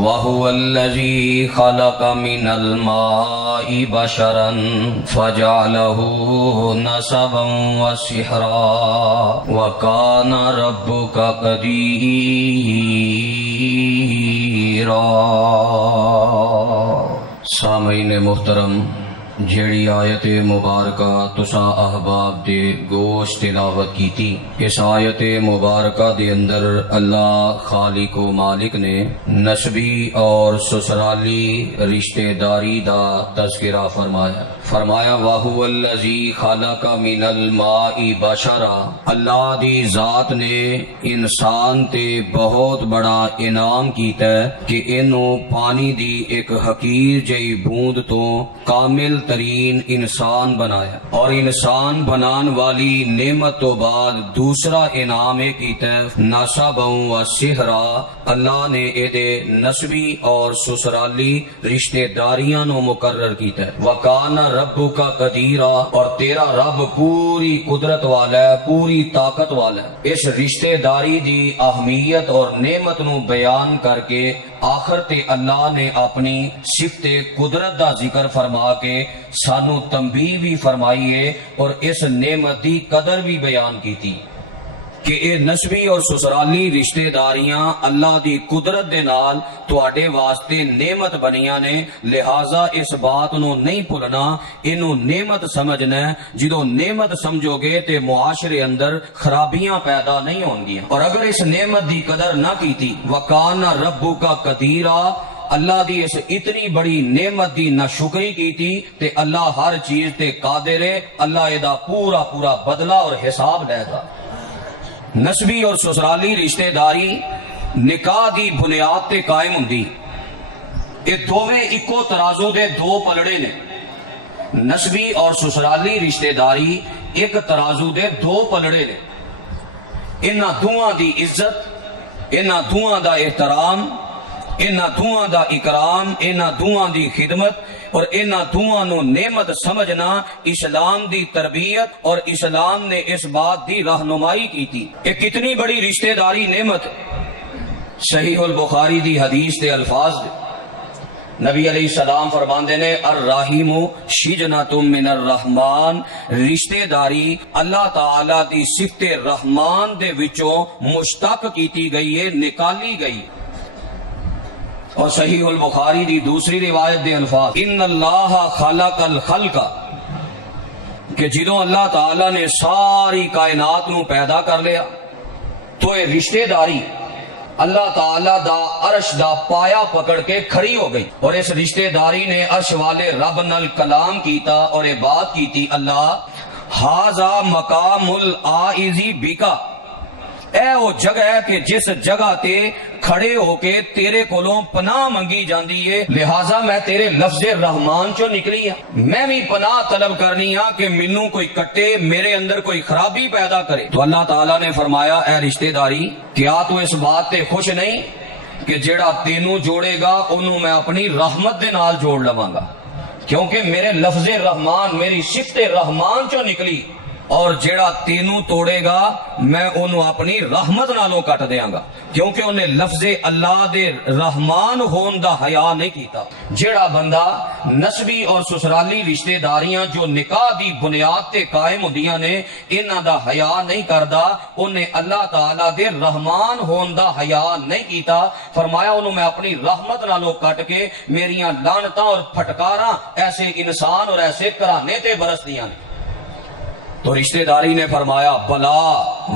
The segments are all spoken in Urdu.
وَهُوَ الَّذِي خَلَقَ مِنَ الْمَاءِ بَشَرًا فَجَعَلَهُ نَسَبًا وَسِحْرًا وَكَانَ رَبُّكَ قَدِيرًا۔ سامعین محترم، جیڑی آیت مبارکہ تسا احباب دے گوشت تلاوت کیتی، اس آیت مبارکہ دے اندر اللہ خالق و مالک نے نسبی اور سسرالی رشتہ داری دا تذکرہ فرمایا۔ وَهُوَ الَّذِي خَلَقَ مِنَ الْمَاءِ بَشَرًا، اللہ دی ذات نے انسان تے بہت بڑا انعام کیتا ہے کہ انہوں پانی دی ایک حقیر جئی بوند تو کامل ترین انسان بنایا، اور انسان بنان والی نعمت تو بعد دوسرا انعام کیتا ہے نسبا و سحرا، اللہ نے اے نسبی اور سسرالی رشتہ داریاں نو مقرر کیتا ہے۔ وَكَانَ رَبُّكَ قَدِيرًا، اور تیرا رب پوری قدرت والا ہے، پوری طاقت والا ہے۔ اس رشتہ داری دی اہمیت اور نعمت نو بیان کر کے آخر تے اللہ نے اپنی صفت قدرت دا ذکر فرما کے سانو تنبیہ بھی فرمائی ہے اور اس نعمت دی قدر بھی بیان کی تھی کہ اے نسبی اور سسرالی رشتہ داریاں اللہ دی قدرت دے نال تواڈے واسطے نعمت بنیاں نے، لہٰذا اس بات نو نہیں بھولنا، انہوں نعمت سمجھنا ہے۔ جدوں نعمت سمجھو گے تے معاشرے اندر خرابیاں پیدا نہیں ہون گیاں، اور اگر اس نعمت دی قدر نہ کیتی وَكَانَ رَبُّكَ قَدِيرًا، اللہ دی اس اتنی بڑی نعمت دی نہ شکری کی تھی تے اللہ ہر چیز تے قادر ہے، اللہ ادا پورا پورا بدلہ اور حساب لے گا۔ نسبی اور سسرالی رشتہ داری نکاح دی بنیاد تے قائم ہوندی، یہ دوویں اکو ترازو دے دو پلڑے نے۔ نسبی اور سسرالی رشتہ داری ایک ترازو دے دو پلڑے نے، انہاں دوہاں دی عزت، انہاں دوہاں دا احترام، انہاں دوہاں دا اکرام، انہاں دوہاں دی خدمت اور انہاں دوہاں نو نعمت سمجھنا اسلام دی تربیت، اور اسلام نے اس بات دی رہنمائی کی تھی۔ ایک کتنی بڑی رشتہ داری نعمت، صحیح البخاری دی حدیث دے الفاظ دے نبی علیہ السلام فرماندے نے الرحیم شجنۃ من الرحمن، رشتہ داری اللہ تعالی دی صفت رحمان دے وچوں مشتق کیتی گئی ہے، نکالی گئی۔ اور صحیح البخاری دی دوسری روایت دے الفاظ ان اللہ خلق الخلق، کہ جدوں اللہ تعالی نے ساری کائنات نو پیدا کر لیا تو یہ رشتہ داری اللہ تعالی دا عرش دا پایا پکڑ کے کھڑی ہو گئی، اور اس رشتہ داری نے عرش والے رب نال کلام کیتا اور یہ بات کیتی اللہ ھذا مقام العائذ بکا، اے وہ جگہ ہے کہ جس جگہ تے کھڑے ہو کے تیرے کولوں پناہ منگی جاندی ہے، لہٰذا میں تیرے لفظ رحمان چوں نکلی ہاں، میں بھی پناہ طلب کرنی ہاں کہ منوں کوئی کٹے، میرے اندر کوئی خرابی پیدا کرے۔ تو اللہ تعالیٰ نے فرمایا اے رشتہ داری، کیا تو اس بات تے خوش نہیں کہ جیڑا تینوں جوڑے گا انہوں میں اپنی رحمت دے نال جوڑ لواں گا، کیونکہ میرے لفظ رحمان، میری صفت رحمان چوں نکلی، اور جیڑا تینوں توڑے گا میں انہوں اپنی رحمت نالوں کٹ دیاں گا، کیونکہ انہیں لفظ اللہ دے رحمان ہون دا حیا نہیں کیتا۔ جیڑا بندہ نسبی اور سسرالی رشتہ داریاں جو نکاح دی بنیاد تے قائم ہوندیاں نے انہاں دا حیا نہیں کردا، انہیں اللہ تعالیٰ دے رحمان ہون دا حیا نہیں کیتا۔ فرمایا انہوں میں اپنی رحمت نالوں کٹ کے میریاں لعنتاں اور پھٹکاراں ایسے انسان اور ایسے گھرانے تے برس دیاں نے۔ تو رشتہ داری نے فرمایا بلا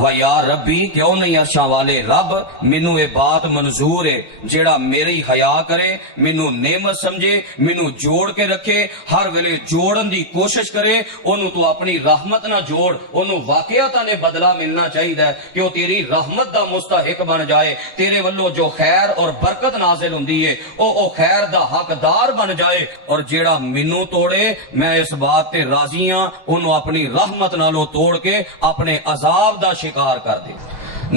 و یا ربی، کیوں نہیں عرشاں والے رب، مینوں یہ بات منظور ہے جیڑا میری حیا کرے، مینوں نعمت سمجھے، مینوں جوڑ کے رکھے، ہر ویلے جوڑن دی کوشش کرے، انہوں تو اپنی رحمت نہ جوڑ، انہوں واقعتاً بدلہ ملنا چاہیے کہ وہ تیری رحمت دا مستحق بن جائے، تیرے ولو جو خیر اور برکت نازل ہوندی ہے او خیر دا حقدار بن جائے، اور جیڑا مینوں توڑے میں اس بات تے راضی ہاں انہوں اپنی رحمت نالوں توڑ کے اپنے عذاب دا شکار کر دے۔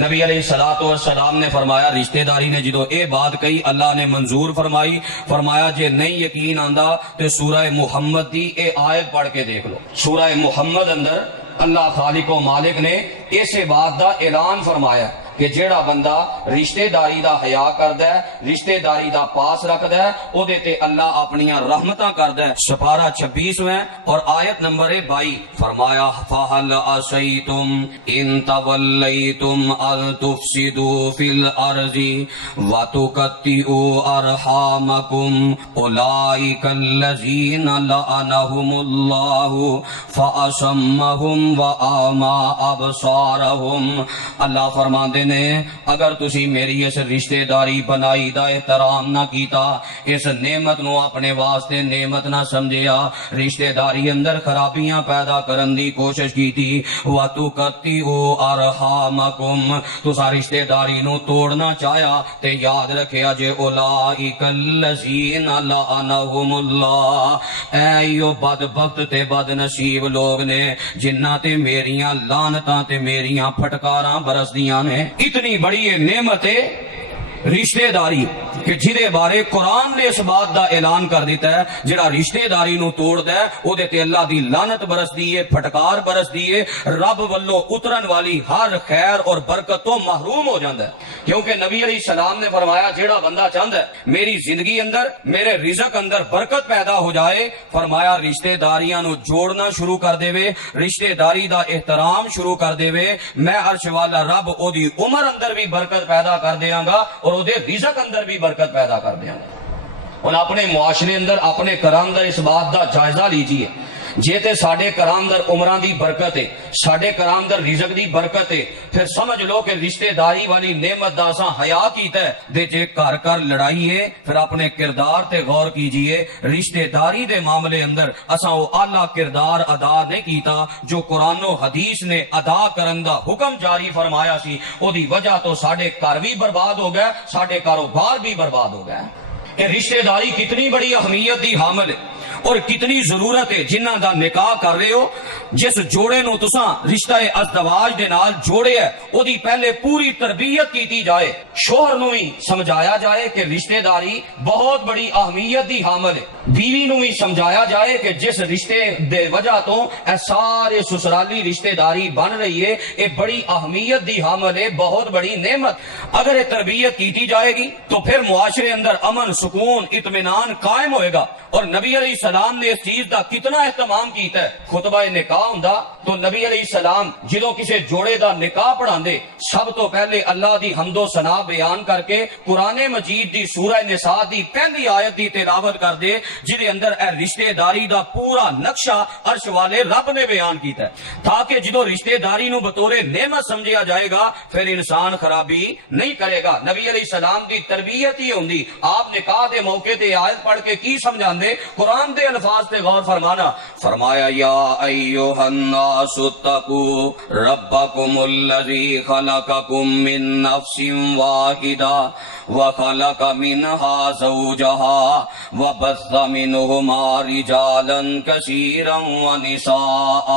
نبی علیہ السلام نے فرمایا رشتہ داری نے جدو اے بات کہی اللہ نے منظور فرمائی، فرمایا جے نہیں یقین آندا تو سورہ محمد دی اے آیت پڑھ کے دیکھ لو۔ سورہ محمد اندر اللہ خالق و مالک نے اسے بات دا اعلان فرمایا کہ جیڑا بندہ رشتہ داری دا حیا کردا ہے، رشتہ داری دا پاس رکھدا ہے، او دے تے اللہ اپنیاں رحمتاں کردا ہے۔ سپارہ 26 اور آیت نمبر 22 فرمایا فَهَلْ عَصَيْتُمْ إِن تَوَلَّيْتُمْ أَن تُفْسِدُوا فِي الْأَرْضِ وَتُقَطِّعُوا أَرْحَامَكُمْ أُولَئِكَ الَّذِينَ لَعَنَهُمُ اللَّهُ فَأَصَمَّهُمْ وَأَعْمَىٰ أَبْصَارَهُمْ۔ اللہ فرماندے نے اگر تسی میری اس رشتہ داری بنائی دا احترام نہ کیتا، اس نعمت نو اپنے واسطے نعمت نہ سمجھیا، رشتہ داری اندر خرابیاں پیدا کرن دی کوشش کیتی، وَتُقَطِّعُوا أَرْحَامَكُمْ تسا رشتہ داری نو توڑنا چاہیا، تے یاد رکھیا جے اولئک الذین لعنہم اللہ، ایو بدبخت تے بد نصیب لوگ نے جنہ تے میریاں لعنتاں تے میریاں پھٹکاراں برسدیاں نے۔ اتنی بڑی نعمت ہے رشتہ داری کہ جہدے بارے قرآن نے اس بات دا اعلان کر دیتا ہے جڑا رشتہ داری نو توڑ دے او دے تے اللہ دی لعنت برس دی ہے، پھٹکار برس دی ہے، رب والو اترن والی ہر خیر اور برکت تو محروم ہو جاندا ہے۔ کیونکہ نبی علیہ السلام نے فرمایا جیڑا بندہ چاہندا ہے میری زندگی اندر میرے رزق اندر برکت پیدا ہو جائے، فرمایا رشتہ داریاں نو جوڑنا شروع کر دے وے، رشتہ داری دا احترام شروع کر دے وے، میں عرش والا رب او دی عمر اندر بھی برکت پیدا کر دیاں گا اور او دے رزق اندر بھی برکت پیدا کر دیاں گا۔ اور اپنے معاشرے اندر اپنے گھراں اندر اس بات دا جائزہ لیجئے، جے تے ساڈے گھراں اندر عمراں دی برکت ہے، ساڈے گھراں اندر رزق دی برکت ہے، پھر سمجھ لو کہ رشتہ داری والی نعمت دا اساں حیا کیتا ہے، دے جے گھر گھر لڑائی ہے، پھر اپنے کردار تے غور کیجئے، رشتہ داری دے معاملے اندر اساں او اعلیٰ کردار ادا نہیں کیتا جو قرآن و حدیث نے ادا کرن دا حکم جاری فرمایا سی، او دی وجہ تو ساڈے گھر بھی برباد ہو گئے، ساڈے کاروبار بھی برباد ہو گئے۔ یہ رشتہ داری کتنی بڑی اہمیت دی حامل ہے اور کتنی ضرورت ہے جنہ دا نکاح کر رہے ہو، جس جوڑے نو تساں رشتہ ازدواج دے نال جوڑے ہے او دی پہلے پوری تربیت کیتی جائے، شوہر نو ہی سمجھایا جائے کہ رشتہ داری بہت بڑی اہمیت دی حامل ہے، بیوی نو ہی سمجھایا جائے کہ جس رشتے دے وجہ تو اے سارے سسرالی رشتہ داری بن رہی ہے اے بڑی اہمیت دی حامل ہے، بہت بڑی نعمت۔ اگر یہ تربیت کیتی جائے گی تو پھر معاشرے اندر امن سکون اطمینان قائم ہوئے گا۔ اور نبی علیہ السلام نے اس چیز دا کتنا اہتمام کیتا ہے، خطبہ نکاح ہوندا تو نبی علیہ السلام جدوں کسے جوڑے دا نکاح پڑھاندے سب تو پہلے اللہ دی حمد و ثنا بیان کر کے قرآن مجید دی سورہ نساء دی پہلی آیت دی تلاوت کر دے جدے اندر اے رشتہ داری دا پورا نقشہ عرش والے رب نے بیان کیتا ہے، تاکہ جدوں رشتہ داری نو بطور نعمت سمجھیا جائے گا پھر انسان خرابی نہیں کرے گا۔ نبی علیہ السلام دی تربیت ہی ہوندی، آپ نکاح دے موقع تے آیت پڑھ کے کی سمجھاندے، قرآن دے الفاظ تے غور فرمانا، فرمایا یا ایھا الناس اتقوا ربکم الذی خلقکم من نفس واحدہ وخلق منها زوجها وبث منهما رجالا كثيرا ونساء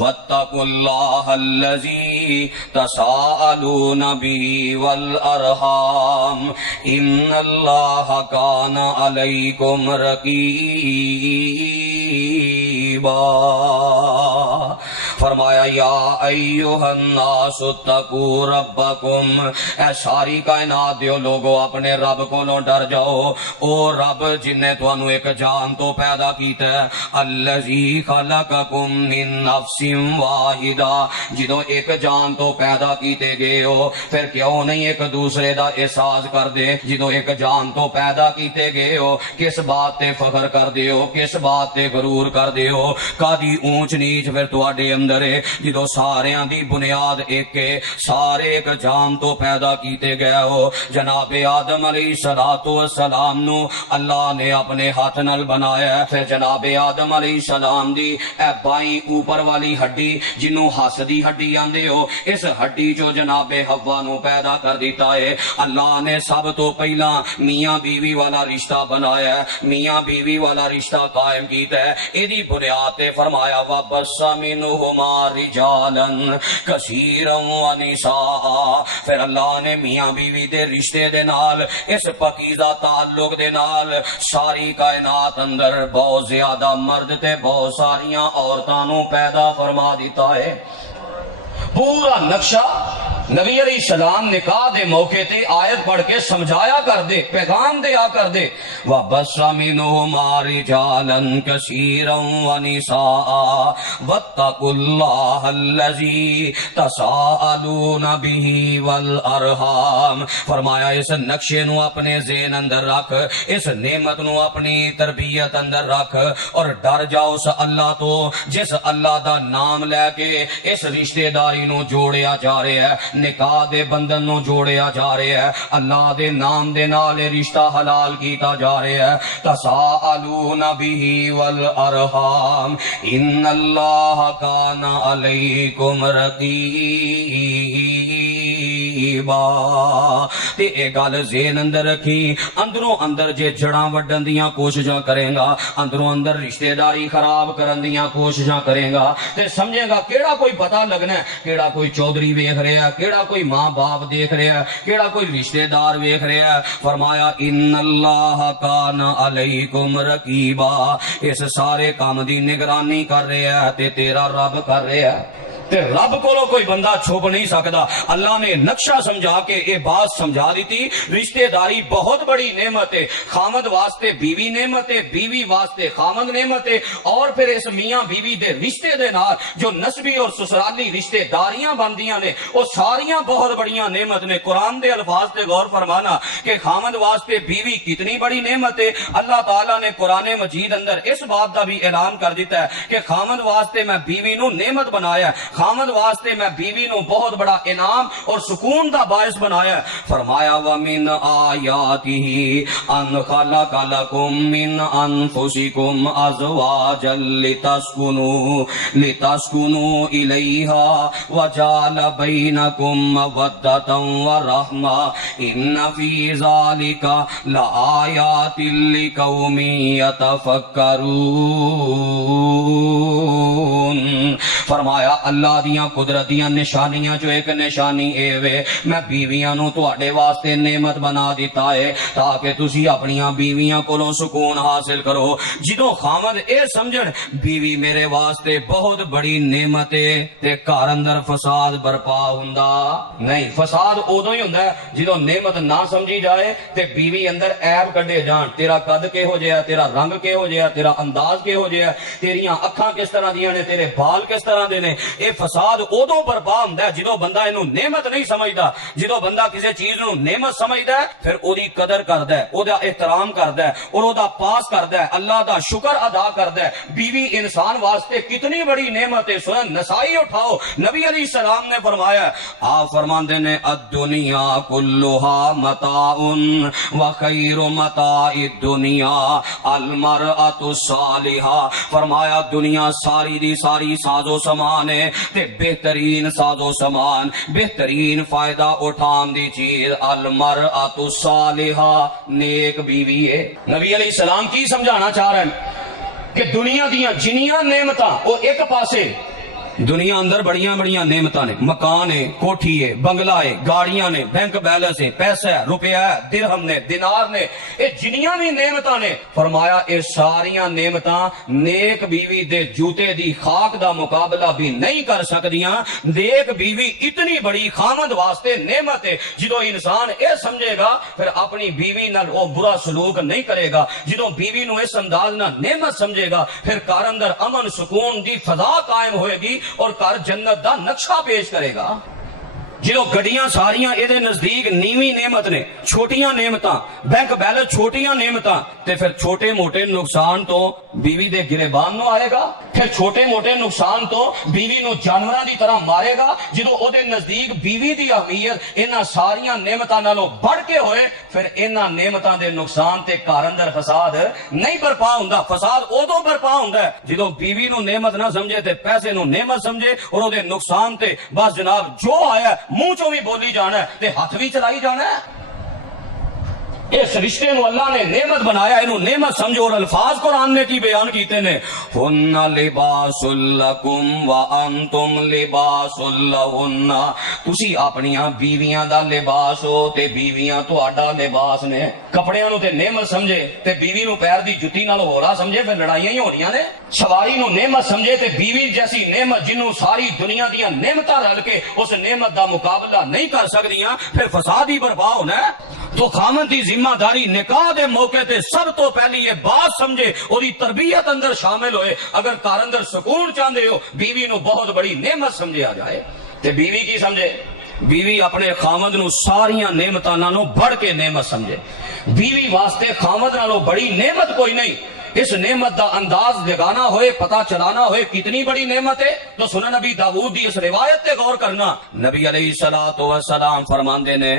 واتقوا الله الذي تساءلون به والأرحام إن الله كان عليكم رقيبا۔ فرمایا یا ایھا الناس اتقوا ربکم، اے ساری کائنات دیو لوگو اپنے رب کولوں ڈر جاؤ، او رب جن نے تانوں ایک جان تو پیدا کیتا ہے، الذی خلقکم من نفس واحدہ، جدوں ایک جان تو پیدا کیتے گئے ہو پھر کیوں نہیں ایک دوسرے دا احساس کر دے؟ جدوں ایک جان تو پیدا کیتے گئے ہو کس بات تے فخر کر دے ہو، کس بات تے غرور کر دے ہو، کادی اونچ نیچ پھر تواڈے اندر ہے؟ جدوں ساریاں دی بنیاد ایک ہے، سارے ایک جان تو پیدا کیتے گئے ہو، جناب آدم علیہ السلام نو اللہ نے اپنے ہاتھ نال بنایا ہے، پھر جناب آدم علیہ السلام دی اے بائیں اوپر والی ہڈی جنوں ہس دی ہڈی آندے ہو، اس ہڈی جو جناب حوا نو پیدا کر دیتا ہے۔ اللہ نے سب تو پہلا میاں بیوی والا رشتہ بنایا ہے، میاں بیوی والا رشتہ قائم کیتا ہے، ایدی بنیاد تے فرمایا وَبَثَّ مِنْهُمَا رِجَالًا كَثِيرًا وَنِسَاءً، پھر اللہ نے میاں بیوی دے رشتے دے نال اس پاکیزہ تعلق دے نال ساری کائنات اندر بہت زیادہ مرد تے بہت ساریاں عورتاں نو پیدا فرما دیتا ہے۔ پورا نقشہ نبی علیہ السلام نکاح دے موقع تے آیت پڑھ کے سمجھایا کر دے، پیغام دیا کر دے، وَبَثَّ مِنْهُمَا رِجَالًا كَثِيرًا وَنِسَاءً وَاتَّقُوا اللَّهَ الَّذِي تَسَاءَلُونَ بِهِ وَالْأَرْحَامَ۔ فرمایا اس نقشے نو اپنے ذہن اندر رکھ، اس نعمت نو اپنی تربیت اندر رکھ، اور ڈر جاؤ اس اللہ تو جس اللہ دا نام لے کے اس رشتہ داری نو جوڑیا جا رہا ہے، نکاح دے بندھن نو جوڑیا جا رہا ہے، اللہ دے نام دے نال رشتہ حلال کیتا جا رہا ہے۔ تساءلون به والارحام ان اللہ کان علیکم رقیبا۔ تے اے گل ذہن اندر رکھی، اندروں اندر جے جڑاں وڈن دیاں کوششاں کرے گا، اندروں اندر رشتہ داری خراب کرن دیاں کوششاں کرے گا، تے سمجھے گا کیڑا کوئی پتہ لگنا ہے، کیڑا کوئی چودھری ویکھ رہا ہے، کیڑا کوئی ماں باپ دیکھ رہا ہے، کیڑا کوئی رشتہ دار ویکھ رہا ہے۔ فرمایا ان اللہ کان علیکم رقیبا، اس سارے کام دی نگرانی کر رہا ہے تے تیرا رب کر رہا ہے، تے رب کو کوئی بندہ چھپ نہیں سکتا۔ اللہ نے نقشہ سمجھا کے یہ بات سمجھا دیتی، رشتہ داری بہت بڑی نعمت ہے، خامد واسطے بیوی نعمت ہے، بیوی واسطے خامد نعمت ہے، اور پھر اس میاں بیوی دے رشتے دے نال جو نسبی اور سسرالی رشتہ داریاں بندیاں نے وہ ساریاں بہت بڑیاں نعمت نے۔ قرآن دے الفاظ تے غور فرمانا کہ خامد واسطے بیوی کتنی بڑی نعمت ہے۔ اللہ تعالیٰ نے قرآن مجید اندر اس بات کا بھی اعلان کر دیتا ہے کہ خامد واسطے میں بیوی نو نعمت بنایا ہے، خامد واسطے میں بیوی نو بہت بڑا انعام اور سکون دا باعث بنایا ہے۔ فرمایا وَمِنْ آیَاتِهِ أَنْ خَلَقَ لَكُم مِّنْ أَنفُسِكُمْ أَزْوَاجًا لِتَسْكُنُوا إِلَيْهَا وَجَعَلَ بَيْنَكُم مَّوَدَّةً وَرَحْمَةً إِنَّ فِي ذَلِكَ لَآيَاتٍ لِقَوْمٍ يَتَفَكَّرُونَ۔ فرمایا اللہ دیاں قدرت دیاں نشانیاں جو ایک نشانی اے وے میں بیویاں نو تواڈے واسطے نعمت بنا دیتا ہے تاکہ تسی اپنیاں بیویاں کولوں سکون حاصل کرو۔ جدوں خامد اے سمجھن بیوی میرے واسطے بہت بڑی نعمت ہے تے گھر اندر فساد برپا ہوندا نہیں۔ فساد ادوں ہی ہوندا ہے جدوں نعمت نہ سمجھی جائے تے بیوی اندر عیب کڈے جان، تیرا قد کہو جہا، تیرا رنگ کہو جہا، تیرا انداز کہو جہا، تیریاں اکھاں کس طرح دیاں نے، تیرے بال کس طرح دے نے۔ اے فساد ادوں برپا ہوندا ہے جدوں بندہ اینو نعمت نہیں سمجھدا۔ جدوں بندہ کسی چیز نو نعمت سمجھدا ہے پھر اودی قدر کردا ہے، اودا احترام کردا ہے اور اودا پاس کردا ہے، اللہ دا شکر ادا کردا ہے۔ بیوی انسان واسطے کتنی بڑی نعمت ہے۔ سنن نسائی اٹھاؤ، نبی علیہ السلام نے فرمایا، آپ فرماندے نے الدنیا کلھا متاع وخیر متاع الدنیا المرأۃ الصالحہ۔ فرمایا دنیا ساری دی ساری ساز و سامان ہے تے بہترین ساز و سامان، بہترین فائدہ اٹھان دی چیز المرأۃ الصالحہ، نیک بیوی ہے۔ نبی علیہ السلام کی سمجھانا چاہ رہے ہیں کہ دنیا دیاں جنیاں نعمتاں وہ ایک پاسے، دنیا اندر بڑیاں بڑیاں نعمتاں نے، مکان ہے، کوٹھی ہے، بنگلہ ہے، گاڑیاں نے، بینک بیلنس ہے، پیسہ ہے، روپیہ ہے، درہم نے، دینار نے، اے جنیاں بھی نعمتاں نے۔ فرمایا اے ساریاں نعمتاں نیک بیوی دے جوتے دی خاک دا مقابلہ بھی نہیں کر سکدیاں۔ نیک بیوی اتنی بڑی خامد واسطے نعمت ہے، جدوں انسان اے سمجھے گا پھر اپنی بیوی نال وہ برا سلوک نہیں کرے گا۔ جدوں بیوی نو اس انداز نال نعمت سمجھے گا پھر گھر اندر امن سکون دی فضا قائم ہوئے گی اور گھر جنت دا نقشہ پیش کرے گا۔ جدو گڈیاں ساریاں اے دے نزدیک نیویں نعمت نے، چھوٹیاں نعمتاں، بینک بیلنس چھوٹیاں نعمتاں، تے پھر چھوٹے موٹے نقصان تو بیوی دے گریبان نو آئے گا، پھر چھوٹے موٹے نقصان تو بیوی نو جانوراں دی طرح مارے گا۔ جدو او دے نزدیک بیوی دی اہمیت انہاں ساریاں نعمتاں نالوں بڑھ کے ہوئے پھر انہاں نعمتاں دے نقصان تے گھر اندر فساد نہیں برپا ہوندا۔ فساد ادوں برپا ہوندا ہے جدو بیوی نو نعمت نہ سمجھے تے پیسے نو نعمت سمجھے اور او دے نقصان تے بس جناب جو آیا منہ چوں بھی بولی جانا ہے تے ہاتھ بھی چلائی جانا ہے۔ اس رشتے نو اللہ نے نعمت بنایا، انہوں نعمت سمجھو، اور الفاظ قرآن نے کی بیان کیتے نے، ہن لباس لکم وانتم لباس لہن، تسی اپنیاں بیویاں دا لباس ہو تے بیویاں تہاڈا لباس نے۔ کپڑیاں نو تے نعمت سمجھے تے بیوی نو پیر دی جُتی نال ہورا سمجھے، پھر لڑائیاں ہی ہونیاں نے۔ سواری نو نعمت سمجھے تے بیوی جیسی نعمت جنوں ساری دنیا دیاں نعمتاں رل کے اس نعمت دا مقابلہ نہیں کر سکدیاں، پھر فساد ہی برپا ہونا ہے۔ تو خامن دی ذمہ داری نکاح دے موقع تے سب تو پہلی یہ بات سمجھے، اور تربیت اندر شامل ہوئے۔ اگر کار اندر سکون چاہندے ہو، بیوی نو بہت بڑی نعمت سمجھے آ جائے۔ تے بیوی کی سمجھے؟ بیوی اپنے خامد نو ساریاں نعمتاں نالوں بڑھ کے نعمت سمجھے۔ بیوی واسطے خامد نالوں بڑی نعمت کوئی نہیں۔ اس نعمت دا انداز لگانا ہوئے، پتہ چلانا ہوئے کتنی بڑی نعمت ہے، تو سنن نبی داؤد دی اس روایت تے غور کرنا۔ نبی علیہ الصلوۃ والسلام فرماندے نے،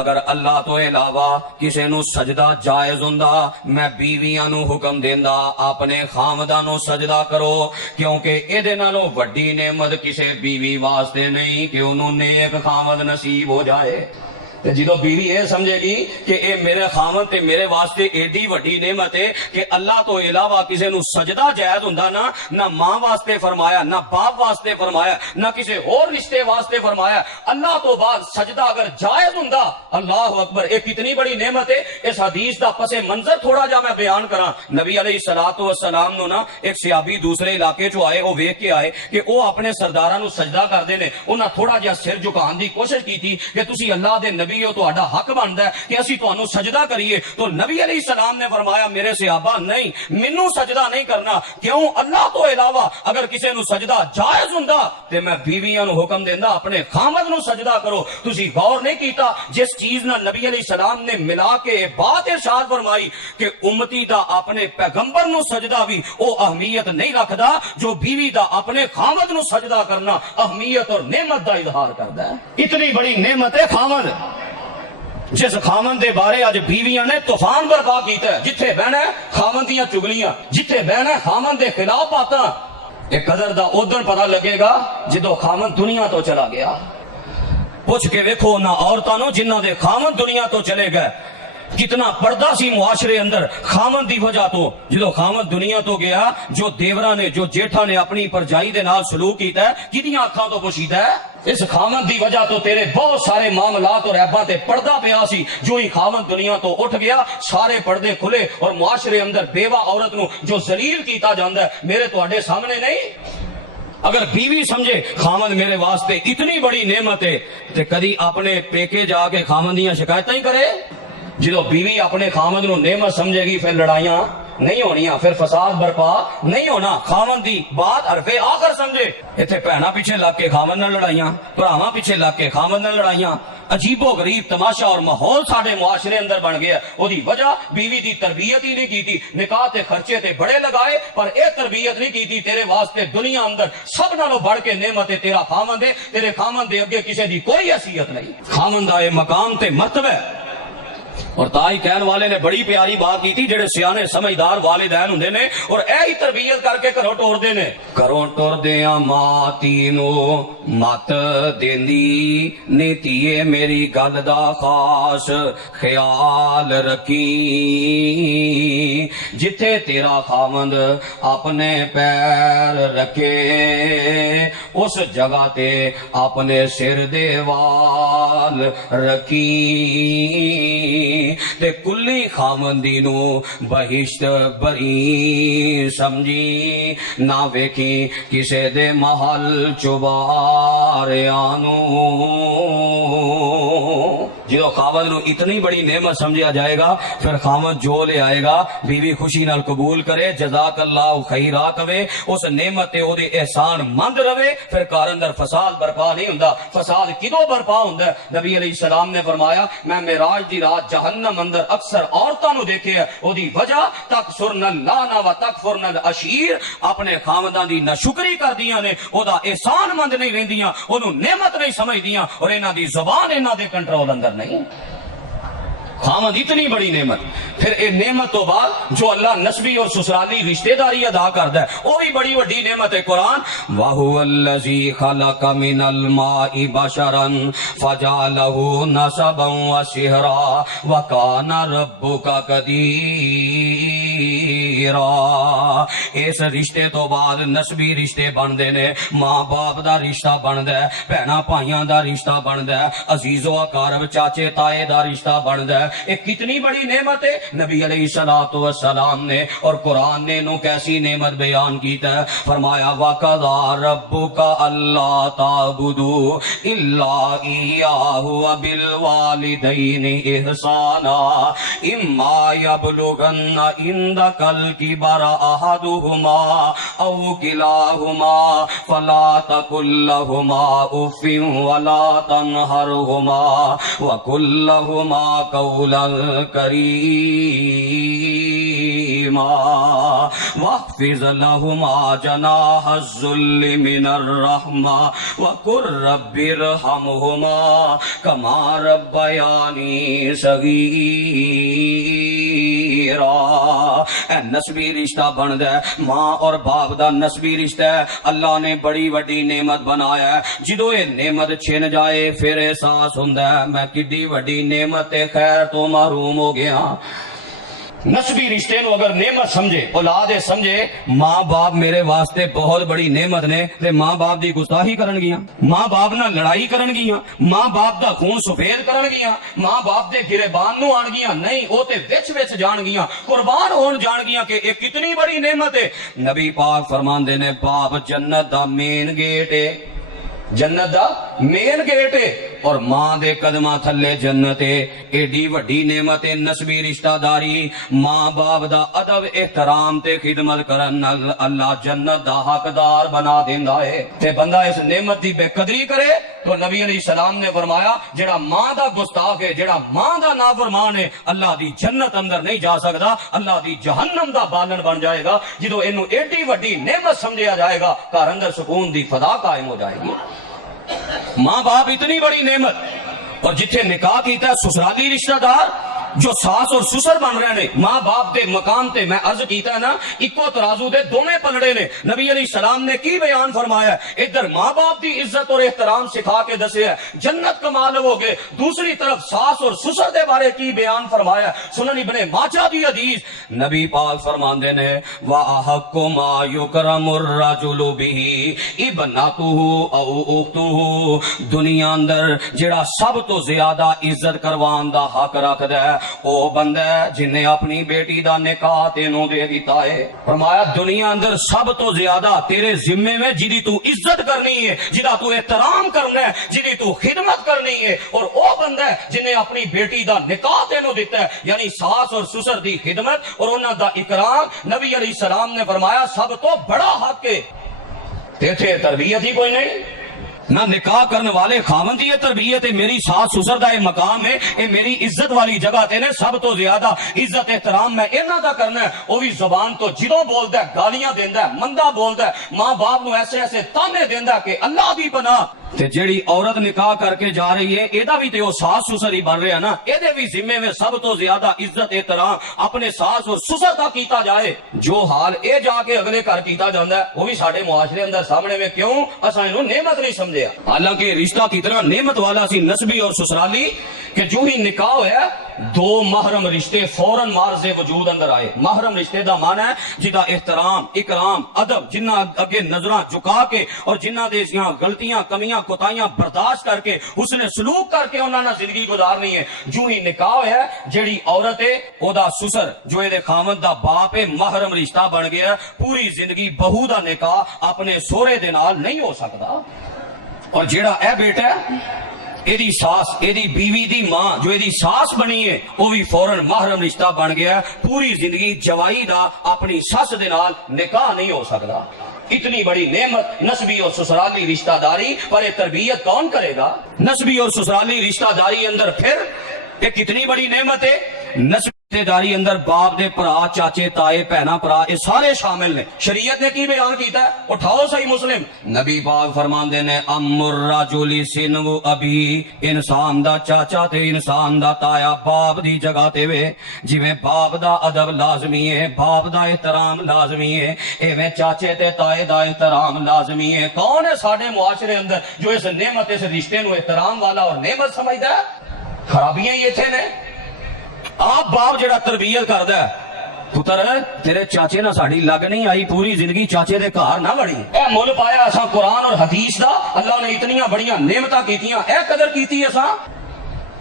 اگر اللہ تو علاوہ کسے نو سجدہ جائز ہوندا، میں بیویاں نو حکم دیندا اپنے خامداں نو سجدہ کرو، کیونکہ اے نالوں وڈی نعمت کسے بیوی واسطے نہیں کہ انہوں نیک خامد نصیب ہو جائے۔ جدو بیوی یہ سمجھے گی کہ اے میرے خامن تے میرے واسطے ایڈی وڈی نعمت ہے کہ اللہ تو علاوہ کسے نو سجدہ جائز ہوندا نہ ماں واسطے فرمایا، نہ باپ واسطے فرمایا، نہ کسے اور رشتے واسطے فرمایا، اللہ تو بعد سجدہ اگر جائز ہوندا، اللہ اکبر، اے کتنی بڑی نعمت ہے۔ اس حدیث دا پس منظر تھوڑا جا میں بیان کراں۔ نبی علیہ الصلوۃ والسلام نو ایک صحابی دوسرے علاقے چوں آئے، وہ ویکھ کے آئے کہ وہ اپنے سرداراں نو سجدہ کردے نے۔ انہاں تھوڑا جہا سر جھکان دی کوشش کی تھی کہ تسی اللہ دے نبی ہو، تہاڈا حق بندا ہے کہ اسی تانوں سجدہ کریے۔ تو نبی علیہ السلام نے فرمایا، میرے صحابہ نہیں، مینوں سجدہ نہیں کرنا، کیوں؟ اللہ تو علاوہ اگر کسے نو سجدہ جائز ہوندا تے میں بیویاں نو حکم دیندا اپنے خامد نو سجدہ کرو۔ تسی غور نہیں کیتا جس چیز نہ نبی علیہ السلام نے ملا کے بات ارشاد فرمائی کہ امتی دا اپنے پیغمبر نو سجدہ بھی او اہمیت نہیں رکھدا جو بیوی دا اپنے خامد نو سجدہ کرنا اہمیت اور نعمت دا اظہار کردا ہے۔ اتنی بڑی نعمت ہے خامد، جس خامن دے بارے آج بیویاں نے طوفان برپا کیتا ہے۔ جتھے بہنا ہے خامن دیاں چگلیاں، جتھے بہنا ہے خامن دے خلاف باتاں۔ ایک قدر دا ادھر پتہ لگے گا جدو خامن دنیا تو چلا گیا۔ پوچھ کے ویکھو نہ عورتاں نو جنہاں دے خامن دنیا تو چلے گئے، کتنا پردہ سی معاشرے اندر خامن دی وجہ تو۔ جدو خامن دنیا تو گیا، جو دیوراں نے، جو جیٹھا نے اپنی پرجائی دے نال سلوک کیتا ہے، کدیاں اکھاں تو پوشیدہ ہے؟ اس خامن دی وجہ تو تیرے بہت سارے معاملات اور عیباں تے پردہ پیا سی۔ جو ہی خامن دنیا تو اٹھ گیا، سارے پردے کھلے، اور معاشرے اندر بیوہ عورت نو جو ذلیل کیتا جاندا ہے، میرے تواڈے سامنے نہیں۔ اگر بیوی سمجھے خامن میرے واسطے اتنی بڑی نعمت ہے تے کدی اپنے پیکے جا کے خامن دیاں شکایتاں ہی کرے۔ جدو بیوی اپنے خامن نو نعمت سمجھے گی، پھر لڑائیاں نہیں ہونیاں، پھر فساد برپا نہیں ہونا۔ خامن دی بات حرف آخر سمجھے۔ ایتھے بہنا پیچھے لگ کے خامن نال لڑائیاں، بھراواں پیچھے لگ کے خامن نال لڑائیاں۔ عجیب و غریب تماشا اور ماحول ساڈے معاشرے اندر بن گیا۔ اودی وجہ بیوی دی تربیت ہی نہیں کیتی۔ نکاح تے خرچے تے بڑے لگائے پر اے تربیت نہیں کیتی۔ تیرے واسطے دنیا اندر سب نالوں بڑھ کے نعمت ہے تیرا خامن دے، تیرے خامن دے اگے کسے دی کوئی حیثیت نہیں۔ خامن دا اے مقام تے مرتبہ ہے۔ اور تائی کہن والے نے بڑی پیاری بات کی تھی، جڑے سیانے سمجھدار والدین ہوندے نے اور اے ہی تربیت کر کے گھروں ٹور دے نے۔ گھروں ٹور دیاں ماں تینو مت دیندی نیتیے میری گل دا خاص خیال رکھی، جتھے تیرا خامند اپنے پیر رکھے اس جگہ تے اپنے سر دے وال رکھی، تے کلی خامندی نو بہشت بری سمجھی، نہ ویکھی کسے دے محل چباریانو۔ جدو خامد نو اتنی بڑی نعمت سمجھا جائے گا، پھر خامد جو لے آئے گا بیوی خوشی نال قبول کرے، جزاک اللہ خیرہ کہے، اس نعمت تے او دے احسان مند رہے، پھر کار اندر فساد برپا نہیں ہوندا۔ فساد کدوں برپا ہوندا ہے؟ نبی علیہ السلام نے فرمایا، میں معراج دی رات جہنم اندر اکثر عورتاں نو دیکھے ہے، او دی وجہ تکسرن اللہ و تکفرن العشیر، اپنے خامداں دی ناشکری کردیاں نے، او دا احسان مند نہیں رہندیاں، اونوں نعمت نہیں سمجھدیاں، اور انہاں دی زبان انہاں دے کنٹرول اندر نہیں۔ خامد اتنی بڑی نعمت، پھر اے نعمت تو بعد جو اللہ نسبی اور سسرالی رشتہ داری ادا کردا ہے وہ بھی بڑی وڈی نعمت ہے۔ قرآن وَهُوَ الَّذِي خَلَقَ مِنَ الْمَاءِ بَشَرًا فَجَعَلَهُ نَسَبًا وَصِهْرًا وَكَانَ رَبُّكَ قَدِيرًا۔ اس رشتے تو بعد نسبی رشتے بندے نے، ماں باپ دا رشتہ بندا ہے، بہناں بھائیاں دا رشتہ بندا ہے، عزیز و اقارب چاچے تائے دا رشتہ بندا ہے۔ ایک کتنی بڑی نعمت ہے نبی علیہ الصلوۃ والسلام نے اور قرآن نے نو کیسی نعمت بیان کیتا ہے۔ فرمایا وَقَضَىٰ رَبُّكَ أَلَّا تَعْبُدُوا إِلَّا إِيَّاهُ وَبِالْوَالِدَيْنِ إِحْسَانًا إِمَّا يَبْلُغَنَّ عِندَكَ الْكِبَرَ أَحَدُهُمَا أَوْ كِلَاهُمَا فَلَا تَقُل لَّهُمَا أُفٍّ وَلَا تَنْهَرْهُمَا وَقُل لَّهُمَا قَوْلًا كَرِيمًا وَاخْفِضْ لَهُمَا جَنَاحَ الذُّلِّ مِنَ الرَّحْمَةِ وَقُل رَّبِّ ارْحَمْهُمَا كَمَا رَبَّيَانِي صَغِيرًا۔ اے نسبی رشتہ بندا ہے، ماں اور باپ دا نسبی رشتہ ہے، اللہ نے بڑی وڈی نعمت بنایا ہے۔ جدو یہ نعمت چھن جائے پھر احساس ہوندا ہے میں کڈی وڈی نعمت خیر تو محروم ہو گیا۔ نسبی رشتے نو اگر نعمت سمجھے، اولاد سمجھے ماں باپ میرے واسطے بہت بڑی نعمت نے، تے ماں باپ دی گستاخی کرن گیاں، ماں باپ نال لڑائی کرن گیاں، ماں باپ دا خون سفید کرن گیاں، ماں باپ دے گریبان نو آن گیاں، نہیں او تے وچ وچ جان گیاں، قربان ہون جان گیاں کہ ایک کتنی بڑی نعمت ہے۔ نبی پاک فرماندے نے باپ جنت دا مین گیٹ ہے، جنت دا مین گیٹ ہے، اور ماں دے قدماں تھلے جنت ہے۔ ایڈی وڈی نعمت ہے نسبی رشتہ داری، ماں باپ دا ادب احترام تے خدمت کرن نال اللہ جنت دا حقدار بنا دیندا ہے۔ تے بندہ اس نعمت دی بے قدری کرے تو نبی علیہ السلام نے فرمایا جڑا ماں دا گستاخ ہے، جڑا ماں دا نافرمان ہے، اللہ دی جنت اندر نہیں جا سکدا، اللہ دی جہنم دا بالن بن جائے گا۔ جدو اینو ایڈی وڈی نعمت سمجھیا جائے گا گھر اندر سکون دی فضا قائم ہو جائے گی۔ ماں باپ اتنی بڑی نعمت، اور جتھے نکاح کیتا ہے سسرالی رشتہ دار جو ساس اور سسر بن رہے نے، ماں باپ دے مقام تے میں عرض کیتا ہے نا اکو ترازو دے دوویں پلڑے نے۔ نبی علیہ السلام نے کی بیان فرمایا ہے، ادھر ماں باپ دی عزت اور احترام سکھا کے دسے ہے جنت کما لو گے، دوسری طرف ساس اور سسر دے بارے کی بیان فرمایا ہے۔ سنن ابن ماجہ دی حدیث نبی پاک فرماندے نے وَأَحَقُّ مَا يُكْرَمُ الرَّجُلُ بِهِ ابْنَتُهُ أَوْ أُخْتُهُ، دنیا اندر جڑا سب تو زیادہ عزت کروان دا حق رکھدا ہے او بندہ ہے جنہیں اپنی بیٹی دا نکاح تینوں دے دیتا ہے۔ فرمایا دنیا اندر سب تو زیادہ تیرے ذمے میں جدی تو عزت کرنی ہے، جدا تو احترام کرنا ہے، جدی تو خدمت کرنی ہے، اور او بندہ ہے جنہیں اپنی بیٹی دا نکاح تینوں دیتا ہے، یعنی ساس اور سسر دی خدمت اور انہاں دا اکرام۔ نبی علیہ السلام نے فرمایا سب تو بڑا حق ہے، تیتھے تربیت ہی کوئی نہیں، نہ نکاح کرنے والے خاوند یہ تربیت ہے، میری ساس سسر دا یہ مقام ہے، یہ میری عزت والی جگہ تے نے، سب تو زیادہ عزت احترام میں انہاں دا کرنا ہے۔ وہ بھی زبان تو جدوں بولدا ہے گالیاں دیندا ہے، مندا بولدا ہے، ماں باپ نو ایسے ایسے تانے دیندا ہے کہ اللہ دی پناہ۔ تے جیڑی عورت نکاح کر کے جا رہی ہے ایدا بھی تے وہ ساس سسر ہی بن رہا نا، ایدے بھی ذمے میں سب تو زیادہ عزت احترام اپنے ساس اور سسر دا کیتا جائے۔ جو حال اے جا کے اگلے گھر کیتا جاندا ہے وہ بھی ساڈے معاشرے اندر سامنے میں، کیوں؟ اساں اینو نعمت نہیں سمجھیا، حالانکہ رشتہ کتنا نعمت والا سی نسبی اور سسرالی کہ جو ہی نکاح ہوا دو محرم رشتے فوراً مارز وجود اندر آئے۔ محرم رشتے دا معنی ہے جدا احترام اکرام ادب، جنہ اگے نظراں جھکا کے اور جنہ دے غلطیاں کمیاں کوتاہیاں برداشت کر کے حسن سلوک کر کے انہاں نال زندگی گزارنی ہے۔ جو ہی نکاح ہے جیڑی عورت ہے او دا سسر جو اے دے خاوند دا باپ ہے محرم رشتہ بن گیا، پوری زندگی بہو دا نکاح اپنے سورے دے نال نہیں ہو سکتا۔ اور جیڑا اے بیٹا ہے ایدی ساس ایدی بیوی دی ماں جو ایدی ساس بنی ہے وہ بھی فوراً محرم رشتہ بن گیا، پوری زندگی جوائی دا اپنی سس دے نال نکاح نہیں ہو سکتا۔ اتنی بڑی نعمت نسبی اور سسرالی رشتہ داری، پر یہ تربیت کون کرے گا؟ نسبی اور سسرالی رشتہ داری اندر پھر ایک کتنی بڑی نعمت ہے، نسبی داری اندر باپ دے بھرا چاچے تائے بہنا بھرا یہ سارے شامل نے. شریعت نے کی بیان کیتا ہے؟ اٹھاؤ صحیح مسلم. نبی پاک فرماندے نے امر راجولی سنو ابھی انسان دا چاچا تے انسان دا تایا باپ دی جگہ تے وے. جویں باپ دا ادب لازمی ہے باپ دا احترام لازمی ہے ایویں چاچے تے تائے دا احترام لازمی ہے. کون ہے ساڈے معاشرے اندر جو اس نعمت اس رشتے نو احترام والا اور نعمت سمجھدا ہے؟ خرابیاں ہی ایتھے نے. آپ باپ جڑا تربیت کردا ہے پتر تیرے چاچے نہ ساڑی لگ نہیں آئی پوری زندگی چاچے دے گھر نہ بڑی. اے مل پایا اساں قرآن اور حدیث دا اللہ نے اتنیاں بڑیاں نعمتاں کیتیاں اے قدر کیتی اساں.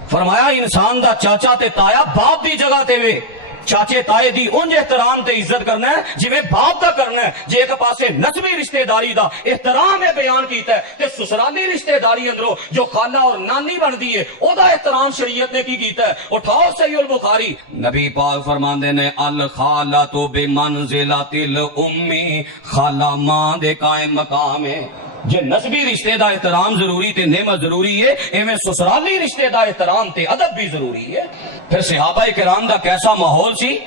فرمایا انسان دا چاچا تے تایا باپ دی جگہ تے وے. چاچے تائے دی انج احترام تے عزت کرنا ہے جویں باپ دا کرنا ہے. جے ایک پاسے نسبی رشتہ داری دا احترام ہے بیان کیتا ہے تے سسرالی رشتہ داری اندروں جو خالہ اور نانی بندی ہے او دا احترام شریعت نے کی کیتا ہے. اٹھاؤ صحیح البخاری. نبی پاک فرماندے نے الخالۃ بمنزلۃ الام. خالہ ماں دے قائم مقام ہے. جے نسبی رشتے دا احترام ضروری تے نعمت ضروری ہے ایویں سسرالی رشتے دا احترام تے ادب بھی ضروری ہے. پھر صحابہ کرام دا کیسا ماحول سی.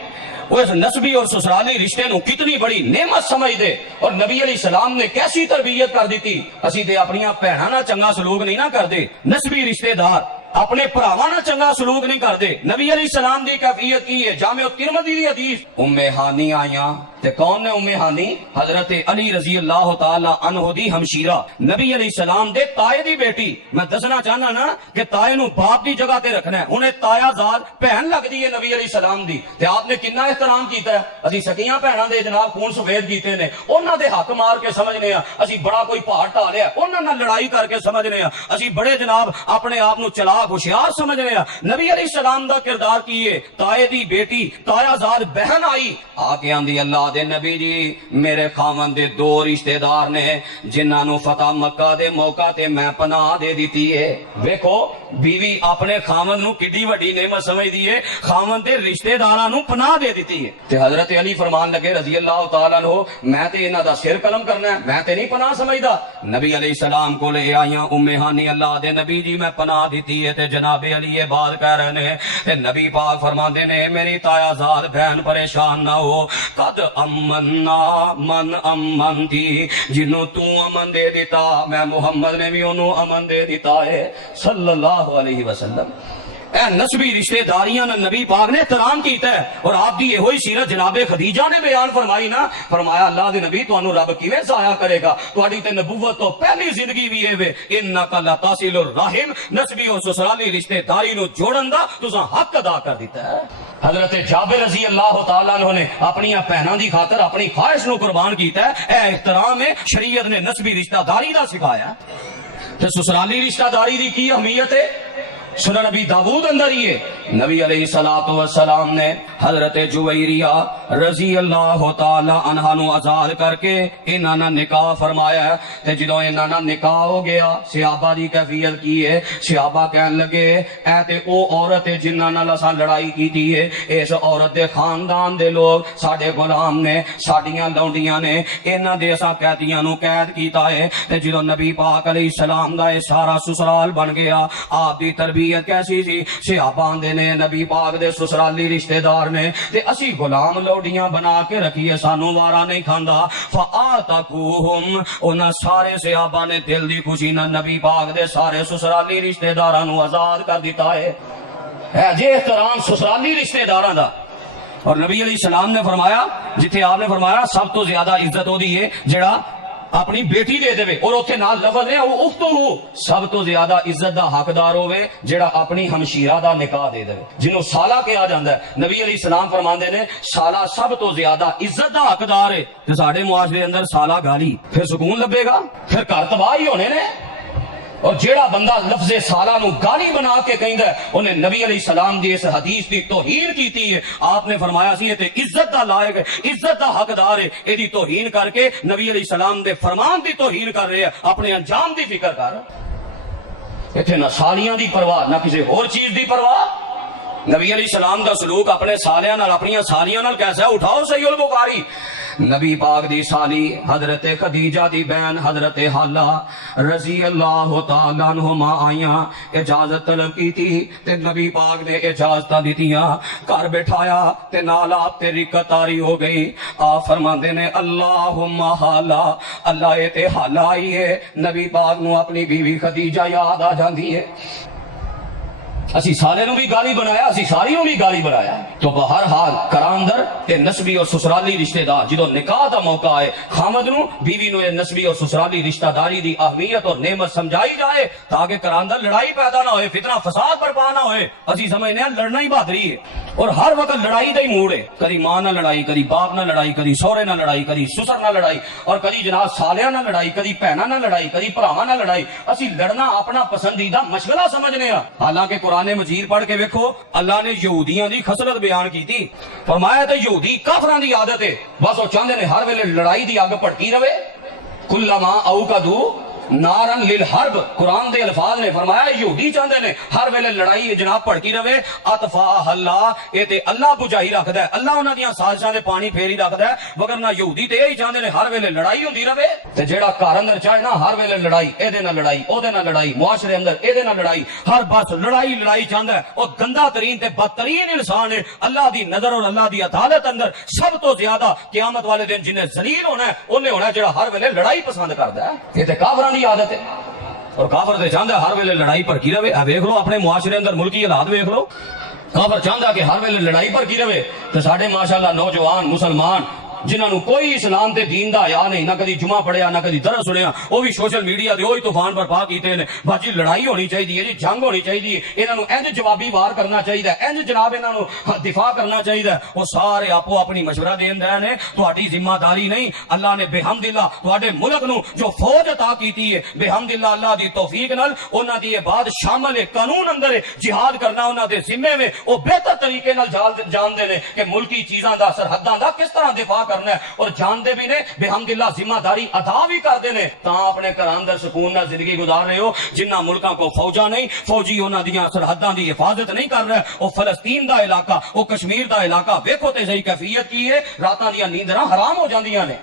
وہ اس نسبی اور سسرالی رشتے نو کتنی بڑی نعمت سمجھ دے اور نبی علیہ السلام نے کیسی تربیت کر دیتی. اسی تے اپنیاں بہناں نال چنگا سلوک نہیں نہ کردے. نسبی رشتے دار اپنے بھراواں نال چنگا سلوک نہیں کردے. نبی علیہ السلام دی کیفیت کی ہے؟ جامع ترمذی دی حدیث ام ہانی آئیاں تے کون نے ام ہانی؟ حضرت علی رضی اللہ تعالی عنہ دی ہمشیرہ نبی علیہ السلام دے تائے دی بیٹی. میں دسنا چاہنا نا کہ تائے نو باپ دی جگہ تے رکھنا ہے. انہیں تایا زاد بہن لگ دی ہے نبی علیہ السلام دی تے آپ نے کتنا احترام کیتا ہے. اسی سکیاں بہناں دے جناب خون سفید کیتے نے انہاں دے حق مار کے سمجھنے ہاں اسی بڑا کوئی پہاڑ ٹا لیا. انہاں نال لڑائی کر کے سمجھنے ہاں اسی بڑے جناب اپنے آپ نو چلاک ہوشیار سمجھنے ہاں. نبی علیہ السلام دا کردار کی ہے؟ تائے دی بیٹی تایا زاد بہن آئی آ کے آندی اللہ دے نبی جی میرے خاون دے دو رشتہ دار نے جنہاں نو فتح مکہ دے موقع تے میں پناہ دے دیتی ہے. ویکھو بیوی اپنے خاون نو کڈی وڈی نعمت سمجھ دی ہے. خاون دے رشتہ داراں نو پناہ دے دیتی ہے. تے حضرت علی فرمان لگے رضی اللہ تعالی عنہ میں تے انہاں دا سر قلم کرنا ہے میں تے نہیں پناہ سمجھدا. نبی علیہ السلام کو لے آئیاں ام ہانی اللہ دے نبی جی میں پناہ دیتی ہے تے جناب علی یہ بات کہہ رہے ہیں تے نبی پاک فرماندے نے میری تایا زاد بہن پریشان نہ ہو. قد امنا من امن تھی جنوں تو امن دے دیتا میں محمد نے بھی انہوں امن دے دیتا ہے صلی اللہ علیہ وسلم. اے نسبی رشتہ داریاں نبی پاک نے احترام کیتا ہے. اور آپ دی یہ ہوئی سیرت جناب خدیجہ نے بیان فرمائی نا. فرمایا اللہ دے نبی تانوں رب کیویں ضائع کرے گا تہاڈی تے نبوت تو پہلی زندگی بھی ہے انک لتصل الرحم. نسبی اور سسرالی رشتہ داری نو جوڑن دا تساں حق ادا کر دیتا ہے. حضرت جابر رضی اللہ تعالیٰ عنہ نے اپنی بہنوں دی خاطر اپنی خواہش نو قربان کیتا ہے. اے احترام ہے شریعت نے نسبی رشتہ داری دا سکھایا. تے سسرالی رشتہ داری دی کی اہمیت ہے؟ سنن نبی داؤد اندر ہی ہے. نبی علیہ الصلوۃ والسلام نے حضرت جویریہ رضی اللہ تعالی عنہا نو آزاد کر کے انہاں نال نکاح فرمایا تے جدوں انہاں نال نکاح ہو گیا صحابہ دی کیفیت کی ہے. صحابہ کہن لگے اے تے او عورت ہے جنہاں نال اساں لڑائی کیتی ہے. اس عورت دے خاندان دے لوگ ساڈے غلام نے ساڈیاں لونڈیاں نے انہاں دے اساں قیدیاں نو قید کیتا ہے. تے جدوں نبی پاک علیہ السلام دا اے سارا سسرال بن گیا آپ دی تربیت کیسی سی. صحابہ دے نے نبی پاک دے سسرالی رشتہ دار نے تے اسی غلام لوڈیاں بنا کے رکھیے سانو وارا نہیں کھاندا. فآتقوہم انہاں سارے صحابہ نے دل دی خوشی نال نبی پاک دے سارے سسرالی رشتہ داراں نو آزاد کر دیتا ہے. اے جے احترام سسرالی رشتہ داراں دا. اور نبی علیہ السلام نے فرمایا جتھے آپ نے فرمایا سب تو زیادہ عزت ہو دی ہے جڑا اپنی بیٹی دے دے اور اتنے نال لفظ ہے وہ اختو ہو سب تو زیادہ عزت دا حقدار ہوئے جڑا اپنی ہمشیرہ دا نکاح دے دے جنہوں سالہ کہا جاندہ ہے. نبی علیہ السلام فرماندے نے سالہ سب تو زیادہ عزت دا حقدار ہے. کہ ساڑھے معاشرے اندر سالہ گالی پھر سکون لبے گا پھر گھر تباہی ہونے نے. اور جیڑا بندہ لفظ سالہ نو گالی بنا کے کہندا ہے انہیں نبی علیہ السلام دی اس حدیث دی توہین کیتی ہے. آپ نے فرمایا سی تے عزت دا لائق ہے عزت دا حقدار ہے. ایدی توہین کر کے نبی علیہ السلام دے فرمان دی توہین کر رہے ہیں. اپنے انجام دی فکر کر ایتھے نہ سالیاں دی پرواہ نہ کسی اور چیز دی پرواہ. نبی علیہ السلام دا سلوک اپنے سالیاں نال اپنی سالیاں نال کیسا ہے؟ اٹھاؤ صحیح البخاری. نبی پاک دی سالی حضرت خدیجہ دی بہن حضرت حالہ رضی اللہ تعالی عنہما آئیاں اجازت طلب کی تھی تے نبی پاک نے اجازتاں دتیاں گھر بٹھایا تے نال آپ تے رکت آری ہو گئی آپ فرماندے نے اللہم حالہ اللہ اے تے حالہ آئی ہے نبی پاک نو اپنی بیوی خدیجہ یاد آ جاندی ہے اسی سالے نو بھی گالی بنایا اسی ساری نو بھی گالی بنایا تو بہرحال کراندر تے نسبی اور سسرالی رشتہ دار جدو نکاح دا موقع ہے خامد نو بیوی نو نسبی اور سسرالی رشتہ داری دی اہمیت اور نعمت سمجھائی جائے تاکہ کراندر لڑائی پیدا نہ ہوئے فتنہ فساد برپا نہ ہوئے اسی سمجھنے ہیں لڑنا ہی بہادری ہے اور ہر وقت لڑائی دا ہی موڑ ہے کدی ماں نہ لڑائی کدی باپ نہ لڑائی کدی سورے نہ لڑائی کدی سسر نہ لڑائی اور کدی جناب سالیاں نہ لڑائی کدی بہناں نہ لڑائی کدی بھراواں نہ لڑائی اسی لڑنا اپنا پسندیدہ مشغلہ سمجھنے ہیں حالانکہ قرآن مجید پڑھ کے ویکھو اللہ نے یہودیاں دی خصلت بیان کی تھی فرمایا تے یہودی کافراں دی عادت ہے بس وہ چاہندے نے ہر ویلے لڑائی دی اگ بھڑکی رہے کلما اوقدو نارن للحرب قرآن دے الفاظ نے فرمایا یہودی چاہندے نے ہر ویلے لڑائی جناب بھڑکی رہے اطفاء اللہ اے تے اللہ بجھائی رکھدا ہے اللہ انہاں دیاں سازشاں دے پانی پھیری رکھدا ہے وگرنہ یہودی تے یہی چاہندے نے ہر ویلے لڑائی ہوندی رہے تے جیڑا گھر اندر چاہے نا ہر ویلے لڑائی اے دے نال لڑائی او دے نال لڑائی معاشرے اندر اے دے نال لڑائی ہر بس لڑائی چاہندا ہے او گندا ترین تے بدترین انسان ہے اللہ دی نظر اور اللہ دی عدالت اندر سب تو زیادہ قیامت والے دن جنہیں ذلیل ہونا ہے انہیں ہونا ہے جڑا ہر ویلے لڑائی پسند کردا ہے یہ تے کافراں دی عادت ہے اور کافر تے چاہندا ہر ویلے لڑائی بھڑکی رہے دیکھ لو اپنے معاشرے اندر ملکی حالات دیکھ لو کافر چاہندا کہ ہر ویلے لڑائی بھڑکی رہے تے ساڈے ماشاءاللہ نوجوان مسلمان جنہاں نو کوئی اسلام تے دین دا حیا نہیں نہ کدی جمعہ پڑھیا نہ کدی درس سنیا وہ بھی سوشل میڈیا تے وہی طوفان برپا کیتے نے باجی لڑائی ہونی چاہیے جی جنگ ہونی چاہیے انہاں نو انج جوابی وار کرنا چاہیے انج جناب انہاں نو دفاع کرنا چاہیے وہ سارے آپو اپنی مشورہ دین دے نے تہاڈی ذمہ داری نہیں اللہ نے بحمداللہ تہاڈے ملک نو جو فوج عطا کیتی ہے بحمداللہ اللہ دی توفیق نال انہاں دی یہ بات شامل ہے قانون اندر ہے جہاد کرنا انہاں دے ذمے میں وہ بہتر طریقے نال جاندے نے کہ ملکی چیزاں دا سرحداں دا کس طرح دفاع کرنا ہے اور جاندے بھی نے بحمداللہ ذمہ داری ادا بھی کردے نے تاں اپنے گھراں اندر سکون نال زندگی گزار رہے ہو جنہ ملکاں کو فوجاں نہیں فوجی انہاں دیاں سرحداں دی حفاظت نہیں کر رہا وہ فلسطین دا علاقہ وہ کشمیر دا علاقہ ویکھو تے صحیح کیفیت کی ہے راتاں دیاں نیندراں حرام ہو جاندیاں نے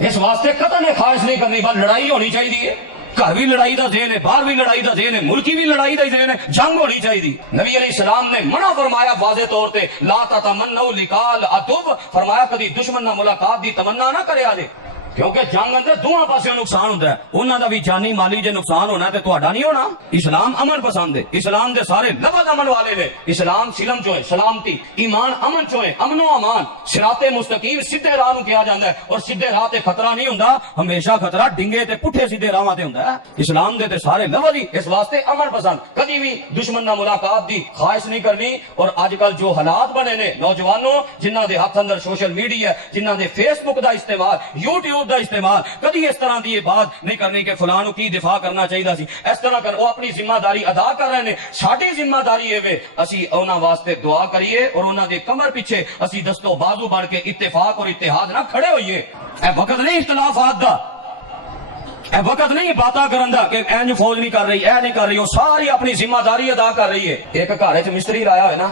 اس واسطے قطعاً خواہش نہیں کرنی بس لڑائی ہونی چاہیے گھر بھی لڑائی دا ذہن ہے باہر بھی لڑائی دا ذہن ہے ملکی بھی لڑائی دا ذہن ہے جنگ ہونی چاہیے نبی علیہ السلام نے منع فرمایا واضح طور تے لا تتمنوا لقاء العدو فرمایا کبھی دشمن نہ ملاقات دی تمنا نہ کرے آجے کیونکہ جنگ اندر دونوں پاسوں نقصان ہوتا ہے انہاں دا بھی جانی مالی جے نقصان ہونا تے تہاڈا نہیں ہونا اسلام امن پسند ہے اسلام دے سارے لفظ امن والے نے اسلام سلم چوں ہے سلامتی ایمان امن چوں ہے امن و امان صراط مستقیم سیدھے راہ نو کیا جاندا ہے اور سیدھے راہ تے خطرہ نہیں ہوندا ہمیشہ خطرہ ڈنگے تے پٹھے سیدھے راہاں تے ہوندا ہے اسلام دے تے سارے لفظ ہی اس واسطے امن پسند کبھی بھی دشمن نال ملاقات دی خواہش نہیں کرنی اور اج کل جو حالات بنے نے نوجوانوں جنہاں دے ہاتھ اندر سوشل میڈیا جنہاں دے فیس بک دا استعمال یوٹیوب دا استعمال کدی اس طرح دی بات نہیں کرنی کہ فلاں نو کی دفاع کرنا چاہیے سی اس طرح کر وہ اپنی ذمہ داری ادا کر رہے ہیں ساری ذمہ داری ہے اسی انہاں واسطے دعا کریے اور انہاں دے کمر پیچھے اسی دستو بازو بن کے اتفاق اور اتحاد نہ کھڑے ہوئیے اے وقت نہیں اختلافات دا اے وقت نہیں باتاں کرن دا کہ اینج فوج نہیں کر رہی اے نہیں کر رہی وہ ساری اپنی ذمہ داری ادا کر رہی ہے ایک گھر وچ مستری لایا ہوئے نا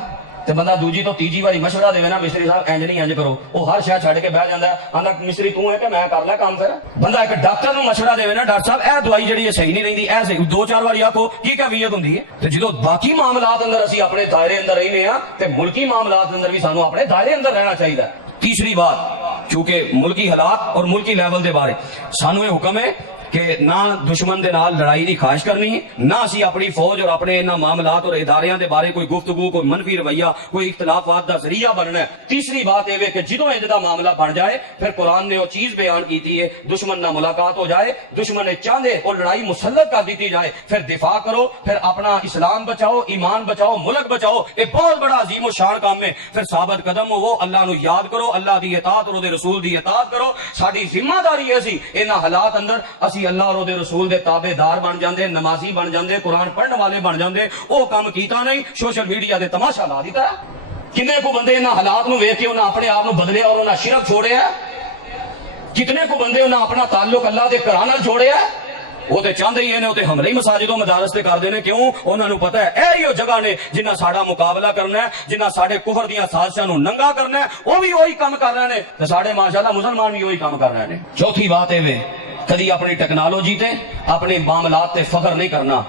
تے بندہ دوجی تو تیجی واری مشورہ دے نا مستری صاحب انج نہیں انج کرو وہ ہر شے چھڈ کے بیٹھ جاندا ہے آندا مستری تو ہے کہ میں کر لے کام پھر بندہ ایک ڈاکٹر نو مشورہ دے نا ڈاکٹر صاحب اے دوائی جڑی ہے صحیح نہیں رہندی اے صحیح دو چار واری آکھو کی کیفیت ہوندی ہے تے جدوں باقی معاملات اندر اسی اپنے دائرے اندر رہنے ہاں تے ملکی معاملات اندر بھی سانو اپنے دائرے اندر رہنا چاہیے تیسری بات چونکہ ملکی حالات اور ملکی لیول دے بارے سانو یہ حکم ہے کہ نہ دشمن دے نال لڑائی دی خواہش کرنی ہے نہ اسی اپنی فوج اور اپنے انہاں معاملات اور اداریاں دے بارے کوئی گفتگو کوئی منفی رویہ کوئی اختلافات دا ذریعہ بننا ہے تیسری بات یہ ہے کہ جدوں انج دا معاملہ بن جائے پھر قرآن نے وہ چیز بیان کیتی ہے دشمن نہ ملاقات ہو جائے دشمن نے چاہندے اور لڑائی مسلط کر دیتی جائے پھر دفاع کرو پھر اپنا اسلام بچاؤ ایمان بچاؤ ملک بچاؤ یہ بہت بڑا عظیم و شان کام ہے پھر ثابت قدم ہو اللہ نو یاد کرو اللہ دی اطاعت اور دے رسول دی اطاعت کرو ساری ذمہ داری ہے سی انہاں حالات اندر اسی اللہ اور دے رسول دے تابع دار بن جاندے نمازی بن جاندے قرآن پڑھنے والے بن جاندے او کام کیتا نہیں سوشل میڈیا دے تماشا لا دیتا ہے کنے کو بندے انہاں حالات نو ویکھ کے انہاں اپنے آپ نو بدلے اور انہاں شرک چھوڑے ہے کتنے کو بندے انہاں اپنا تعلق اللہ دے گھراں نال جوڑے ہے وہ تے چاہتے ہی نے حملے ہی مساجد و مدارس تے کرتے ہیں. کیوں؟ انہوں نے پتا ہے اے ہی جگہ نے جنہ ساڈا مقابلہ کرنا ہے, جنہ ساڈے کفر دیاں سازشاں نو ننگا کرنا ہے, وہ بھی وہی کام کر رہے ہیں تے ساڈے ماشاءاللہ مسلمان بھی وہی کام کر رہے ہیں. چوتھی بات ہے کدی اپنی ٹیکنالوجی تے اپنے معاملات تے فخر نہیں کرنا,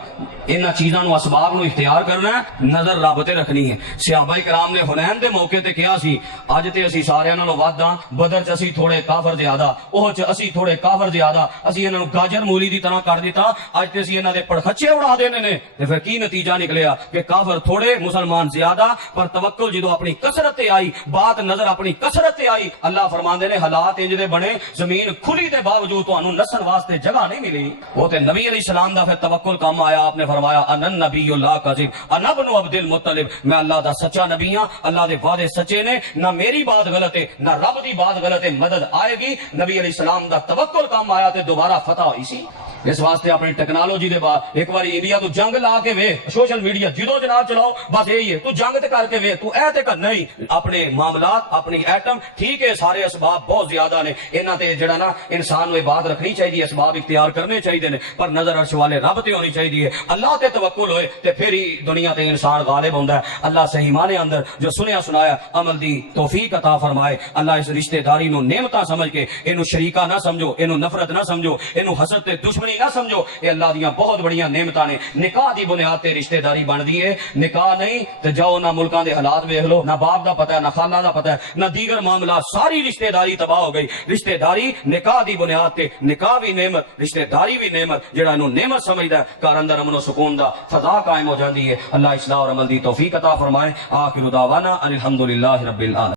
انہاں چیزاں نو اسباب نو اختیار کرنا ہے, نظر رب تے رکھنی ہے. صحابہ کرام نے حنین دے موقع تے کیا سی, اج تے اسی سارے نالوں ود ہاں, بدر چ اسی تھوڑے کافر زیادہ, اوہ چ اسی تھوڑے کافر زیادہ, اسی انہاں نو گاجر مولی دی طرح کر دیتا, اج تے اسی انہاں دے پڑخچے اڑا دینے نے. تے پھر کی نتیجہ نکلیا کہ کافر تھوڑے مسلمان زیادہ, پر توکل جدو اپنی کثرت تے آئی, بات نظر اپنی کثرت تے آئی, اللہ فرماندے نے حالات انج دے بنے, زمین کھلی دے باوجود تانوں نسن واسطے جگہ نہیں ملی. وہ تے نبی علیہ السلام دا پھر توکل کام آیا. آپ نے فرمایا انا النبی لا کذب انا ابن عبد المطلب, میں اللہ دا سچا نبی ہاں, اللہ دے وعدے سچے نے, نہ میری بات غلط ہے نہ رب دی بات غلط ہے, مدد آئے گی. نبی علیہ السلام دا توکل کام آیا تے دوبارہ فتح ہوئی سی. اس واسطے اپنی ٹیکنالوجی دے بعد ایک بار انڈیا تو جنگ لا کے وے, سوشل میڈیا جدو جناب چلاؤ بس یہی ہے, تو جنگ تے کر کے وے, تو اے تے کر نہیں. اپنے معاملات اپنی ایٹم ٹھیک ہے, سارے اسباب بہت زیادہ نے, انہاں تے جڑا نا انسان نو بات رکھنی چاہیے, اسباب اختیار کرنے چاہیے نے, پر نظر عرش والے رب تے ہونی چاہیے. اللہ تے توکل ہوئے تے پھر ہی دنیا تے انسان غالب ہوندا ہے. اللہ صحیح معنی اندر جو سنیا سنایا عمل دی توفیق عطا فرمائے. اللہ اس رشتہ داری نو نعمتاں سمجھ کے اینو شریکا نہ سمجھو, اینو نفرت نہ سمجھو, اینو حسد تے دشمنی نہ سمجھو. اے اللہ دیاں بہت بڑیاں نعمتاں نے. نکاح دی بنیاد تے رشتہ داری بن دی ہے, نکاح نہیں تے جاؤ نہ ملکاں دے حالات ویکھ لو, نہ باپ دا پتہ ہے نہ خالہ دا پتہ ہے نہ دیگر معاملات, ساری رشتہ داری تباہ ہو گئی. رشتہ داری نکاح دی بنیاد تے, نکاح بھی نعمت, رشتہ داری بھی نعمت, جڑا انو نعمت سمجھدا ہے گھر اندر امن و سکون دا فضا قائم ہو جاندی ہے. اللہ اصلاح اور عمل دی توفیق عطا فرمائے. آخر دعوانا ان الحمدللہ رب العالمین.